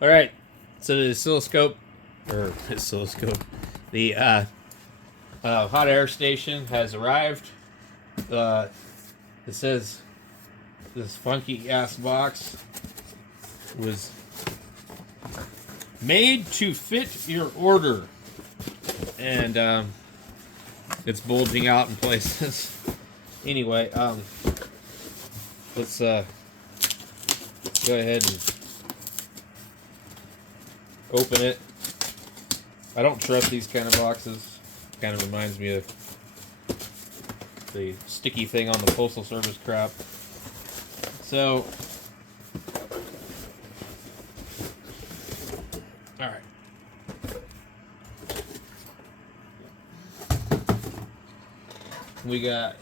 All right, so the oscilloscope, the hot air station has arrived. It says this funky ass box was made to fit your order, and it's bulging out in places. Anyway, let's go ahead and open it. I don't trust these kind of boxes. Kind of reminds me of the sticky thing on the Postal Service crap. So, all right. We got,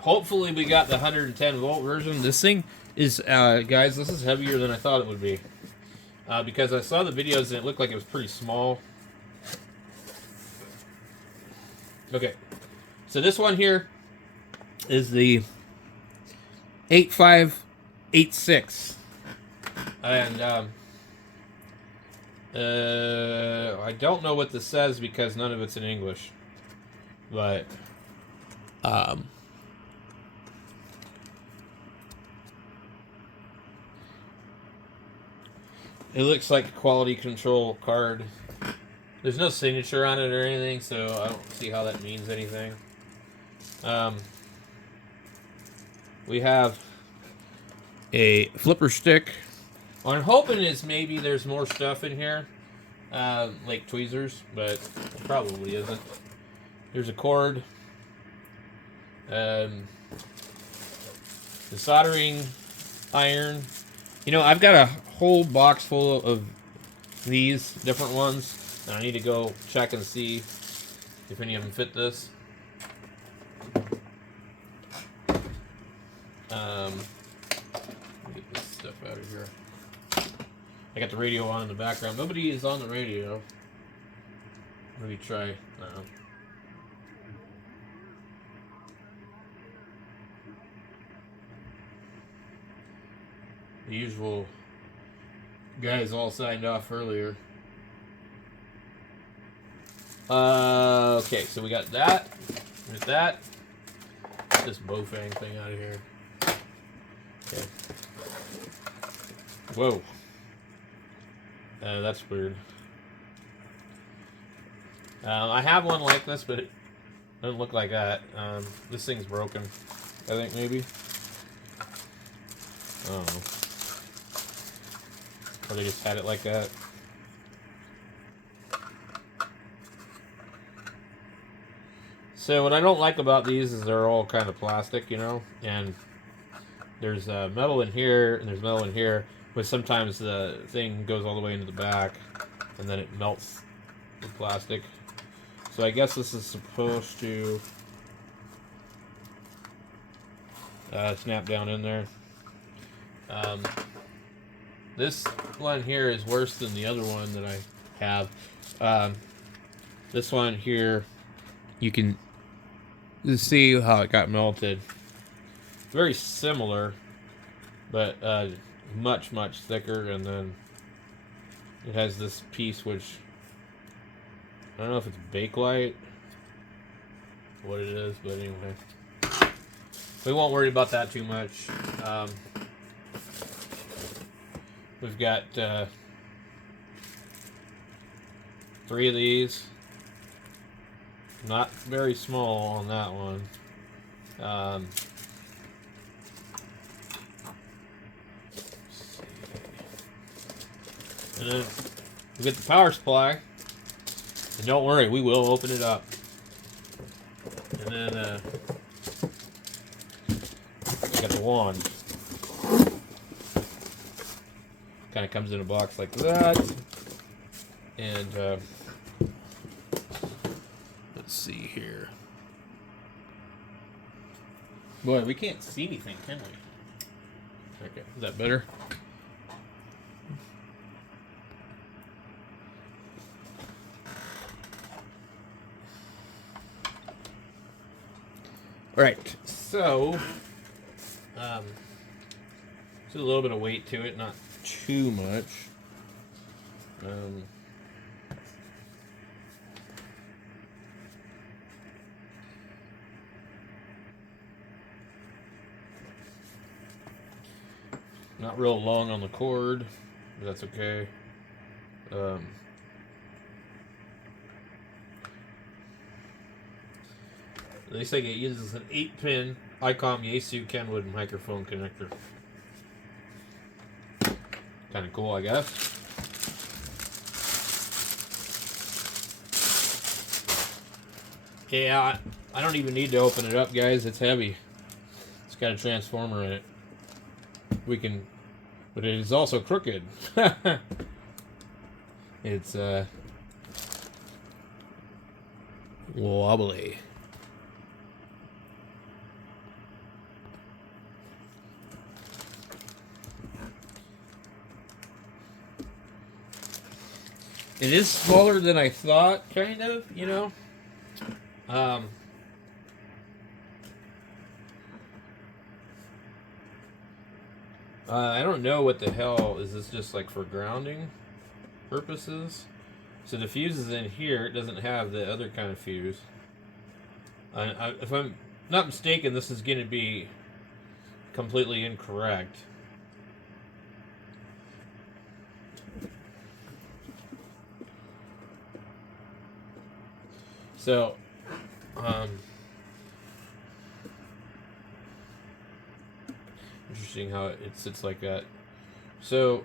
hopefully we got the 110 volt version. This thing is, guys, this is heavier than I thought it would be. Because I saw the videos and it looked like it was pretty small. Okay, so this one here is the 8586, and I don't know what this says because none of it's in English, but it looks like a quality control card. There's no signature on it or anything, so I don't see how that means anything. We have a flipper stick. What I'm hoping is maybe there's more stuff in here, like tweezers, but it probably isn't. There's a cord. The soldering iron. You know, I've got a whole box full of these different ones. And I need to go check and see if any of them fit this. Let me get this stuff out of here. I got the radio on in the background. Nobody is on the radio. Let me try. The usual guys all signed off earlier. Okay, so we got that. There's that. Get this Bofang thing out of here. Okay. Whoa. That's weird. I have one like this, but it doesn't look like that. This thing's broken, I think, maybe. I don't know. Or they just had it like that. So what I don't like about these is they're all kind of plastic, you know, and there's metal in here and there's metal in here, but sometimes the thing goes all the way into the back and then it melts the plastic. So I guess this is supposed to snap down in there. This one here is worse than the other one that I have. This one here, you can see how it got melted. Very similar, but much, much thicker. And then it has this piece which, I don't know if it's Bakelite, what it is, but anyway. We won't worry about that too much. We've got 3 of these. Not very small on that one. And then we get the power supply. And don't worry, we will open it up. And then we got the wand. Kind of comes in a box like that. And let's see here. Boy, we can't see anything, can we? Okay, is that better? All right, so there's a little bit of weight to it, not too much. Not real long on the cord, but that's okay. They say it uses an 8-pin ICOM Yaesu Kenwood microphone connector. Kind of cool, I guess. Yeah, I don't even need to open it up, guys. It's heavy. It's got a transformer in it. But it is also crooked. It's wobbly. It is smaller than I thought, kind of, you know. I don't know what the hell is this, just like for grounding purposes. So the fuse is in here. It doesn't have the other kind of fuse. If I'm not mistaken, this is going to be completely incorrect. So, interesting how it sits like that. So,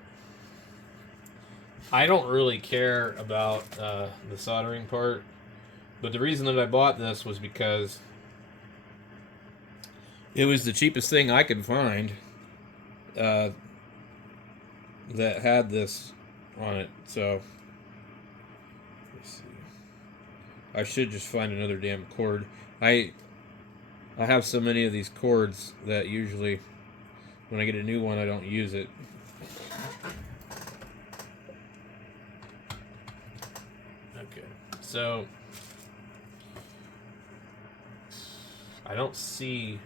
I don't really care about the soldering part, but the reason that I bought this was because it was the cheapest thing I could find that had this on it. So, let's see. I should just find another damn cord. I have so many of these cords that usually when I get a new one, I don't use it. Okay, so I don't see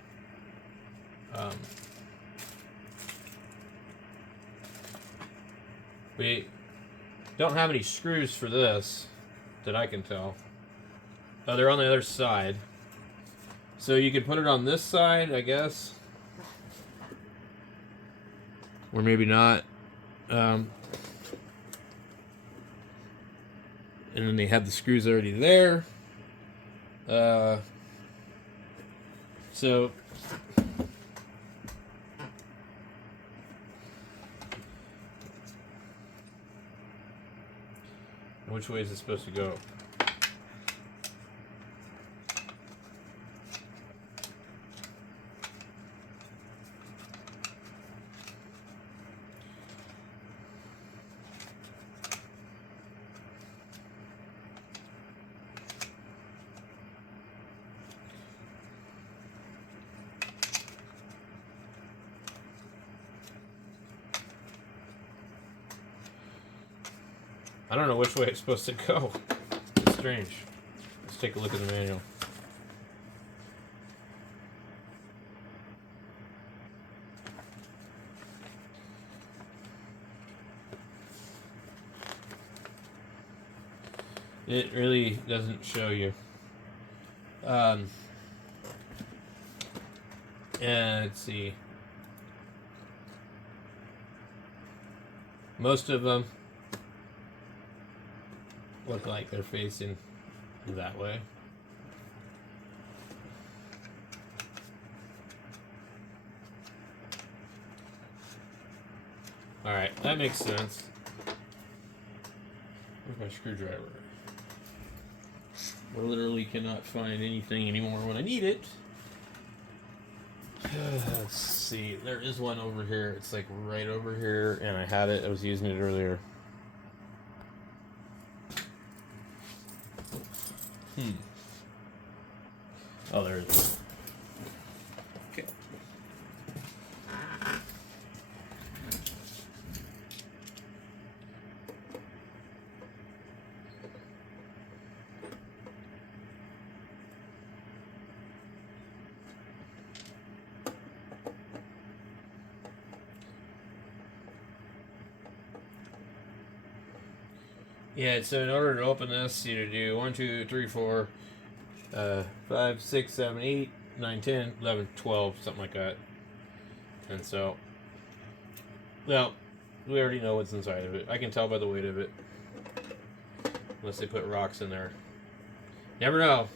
we don't have any screws for this that I can tell. Oh, they're on the other side. So you could put it on this side, I guess. Or maybe not. And then they have the screws already there. So which way is it supposed to go? I don't know which way it's supposed to go. It's strange. Let's take a look at the manual. It really doesn't show you. And let's see. Most of them look like they're facing that way. Alright, that makes sense. Where's my screwdriver? I literally cannot find anything anymore when I need it. Let's see. There is one over here. It's like right over here, and I had it. I was using it earlier. Oh, there it is. Okay. Yeah, so in order to open this, you do 1, 2, 3, 4, 5, 6, 7, 8, 9, 10, 11, 12, something like that. And so, well, we already know what's inside of it. I can tell by the weight of it. Unless they put rocks in there. Never know.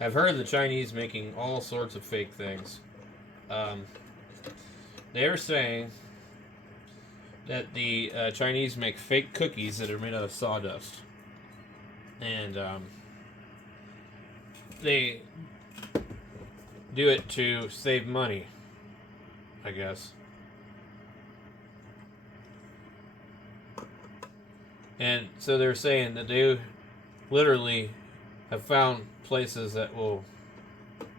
I've heard of the Chinese making all sorts of fake things. They are saying that the Chinese make fake cookies that are made out of sawdust. And they do it to save money, I guess. And so they're saying that they literally have found places that will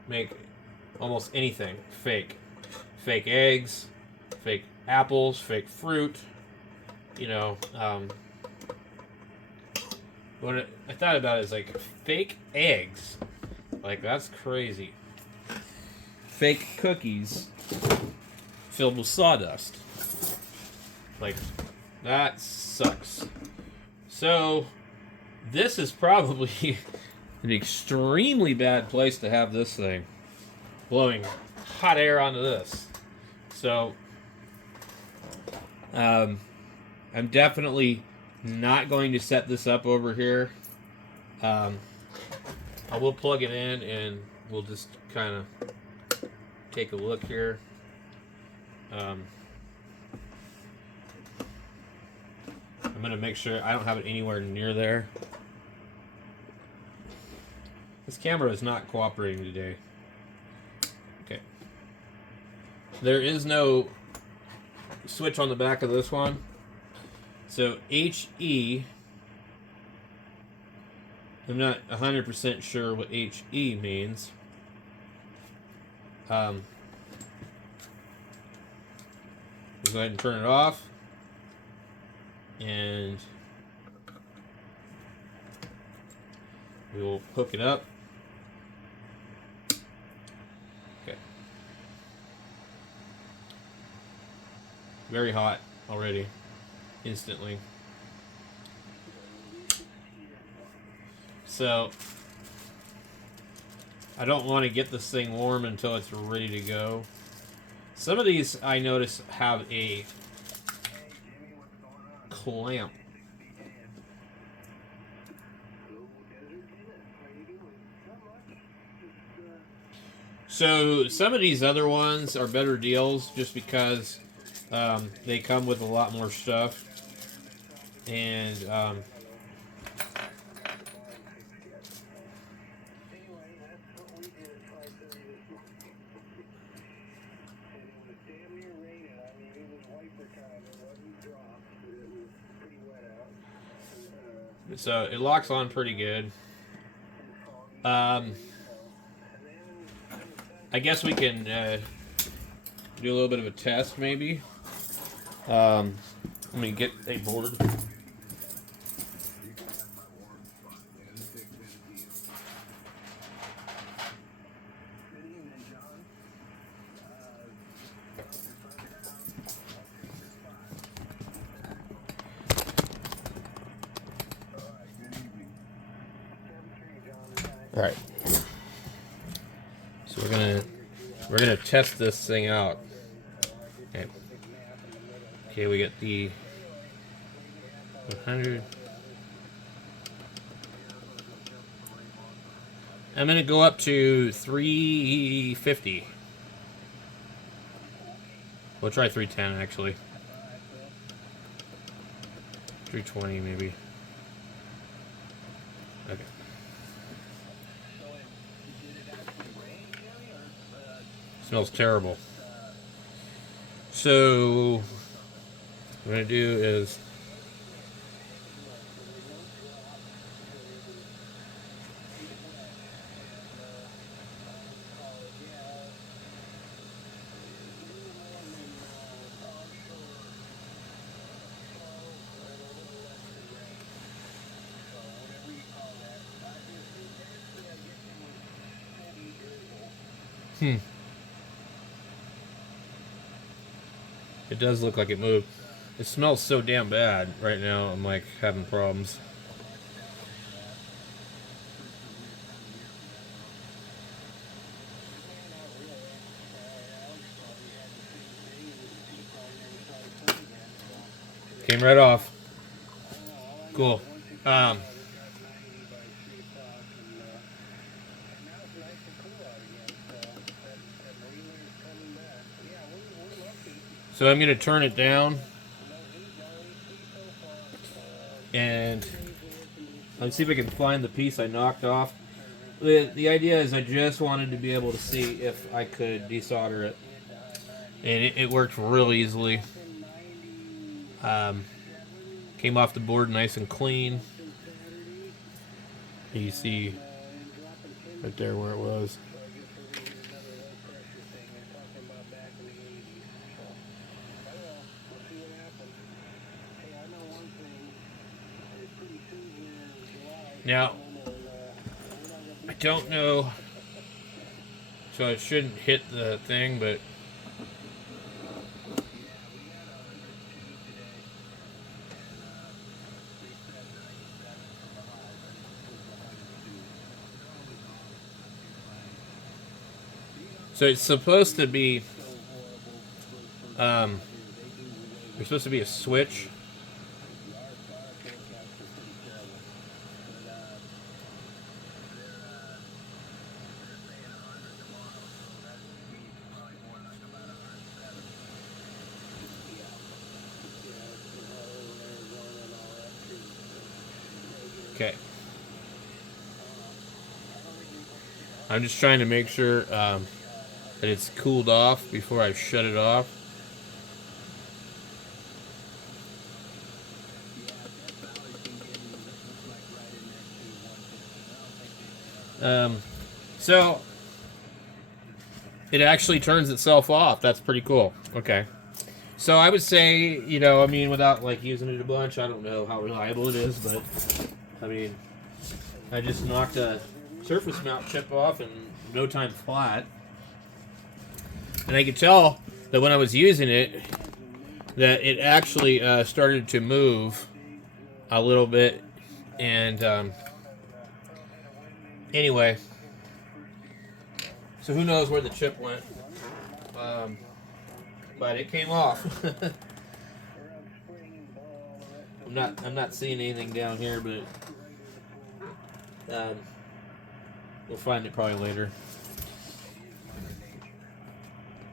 make almost anything fake. Fake eggs, fake apples, fake fruit. You know, what I thought about is like fake eggs. Like, that's crazy. Fake cookies filled with sawdust. Like, that sucks. So, this is probably an extremely bad place to have this thing blowing hot air onto this. So, I'm definitely not going to set this up over here. I will plug it in and we'll just kind of take a look here. I'm going to make sure I don't have it anywhere near there. This camera is not cooperating today. Okay. There is no switch on the back of this one. So HE, I'm not 100% sure what HE means. We'll go ahead and turn it off. And we will hook it up. Okay. Very hot already. Instantly. So I don't want to get this thing warm until it's ready to go. Some of these I notice have a clamp. So some of these other ones are better deals just because they come with a lot more stuff. And so it locks on pretty good. I guess we can do a little bit of a test, maybe. Let me get a board. All right. So we're gonna test this thing out. Okay. Okay, we get the 100. I'm gonna go up to 350. We'll try 310 actually. 320 maybe. Okay. Smells terrible. So what I'm gonna do is it does look like it moved. It smells so damn bad right now. I'm like having problems. Came right off. Cool. Um, so I'm gonna turn it down, and let's see if I can find the piece I knocked off. The idea is I just wanted to be able to see if I could desolder it, and it worked real easily. Um, Came off the board nice and clean. You see right there where it was. Now, I don't know, so it shouldn't hit the thing, but so it's supposed to be, there's supposed to be a switch. Okay. I'm just trying to make sure that it's cooled off before I shut it off. So it actually turns itself off. That's pretty cool. Okay. So I would say, you know, I mean, without like using it a bunch, I don't know how reliable it is, but I mean, I just knocked a surface mount chip off in no time flat, and I could tell that when I was using it, that it actually started to move a little bit, and anyway, so who knows where the chip went, but it came off. I'm not seeing anything down here, but we'll find it probably later.